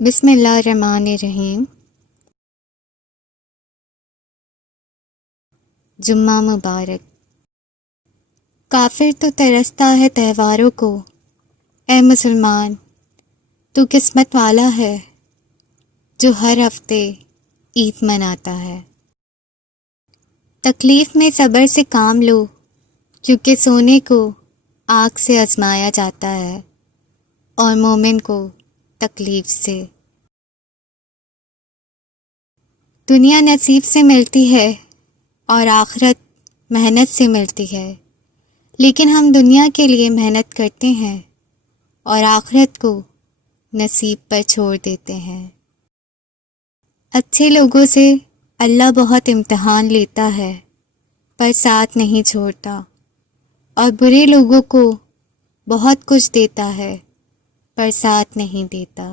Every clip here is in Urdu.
بسم اللہ الرحمن الرحیم۔ جمعہ مبارک۔ کافر تو ترستا ہے تہواروں کو، اے مسلمان تو قسمت والا ہے جو ہر ہفتے عید مناتا ہے۔ تکلیف میں صبر سے کام لو، کیونکہ سونے کو آگ سے آزمایا جاتا ہے اور مومن کو تکلیف سے۔ دنیا نصیب سے ملتی ہے اور آخرت محنت سے ملتی ہے، لیکن ہم دنیا کے لیے محنت کرتے ہیں اور آخرت کو نصیب پر چھوڑ دیتے ہیں۔ اچھے لوگوں سے اللہ بہت امتحان لیتا ہے پر ساتھ نہیں چھوڑتا، اور برے لوگوں کو بہت کچھ دیتا ہے پر ساتھ نہیں دیتا۔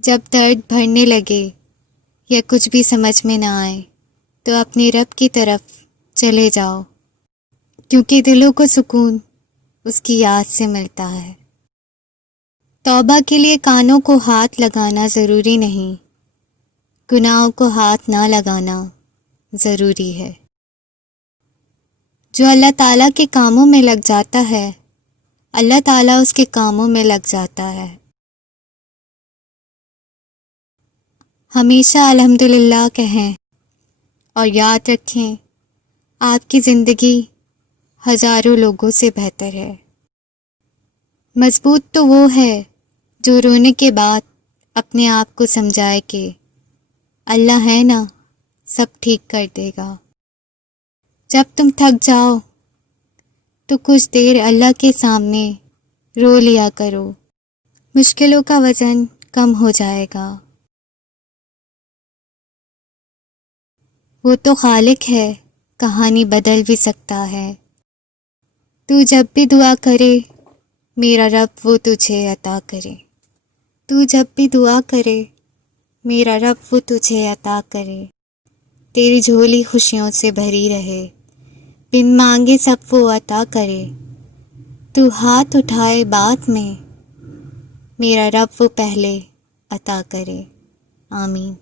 جب درد بڑھنے لگے یا کچھ بھی سمجھ میں نہ آئے تو اپنے رب کی طرف چلے جاؤ، کیونکہ دلوں کو سکون اس کی یاد سے ملتا ہے۔ توبہ کے لیے کانوں کو ہاتھ لگانا ضروری نہیں، گناہوں کو ہاتھ نہ لگانا ضروری ہے۔ جو اللہ تعالیٰ کے کاموں میں لگ جاتا ہے، اللہ تعالیٰ اس کے کاموں میں لگ جاتا ہے۔ ہمیشہ الحمدللہ کہیں اور یاد رکھیں آپ کی زندگی ہزاروں لوگوں سے بہتر ہے۔ مضبوط تو وہ ہے جو رونے کے بعد اپنے آپ کو سمجھائے کہ اللہ ہے نا، سب ٹھیک کر دے گا۔ جب تم تھک جاؤ تو کچھ دیر اللہ کے سامنے رو لیا کرو، مشکلوں کا وزن کم ہو جائے گا۔ وہ تو خالق ہے، کہانی بدل بھی سکتا ہے۔ تو جب بھی دعا کرے میرا رب وہ تجھے عطا کرے۔ تو جب بھی دعا کرے میرا رب وہ تجھے عطا کرے۔ تیری جھولی خوشیوں سے بھری رہے، بن مانگے سب وہ عطا کرے۔ تو ہاتھ اٹھائے بعد میں میرا رب وہ پہلے عطا کرے۔ آمین۔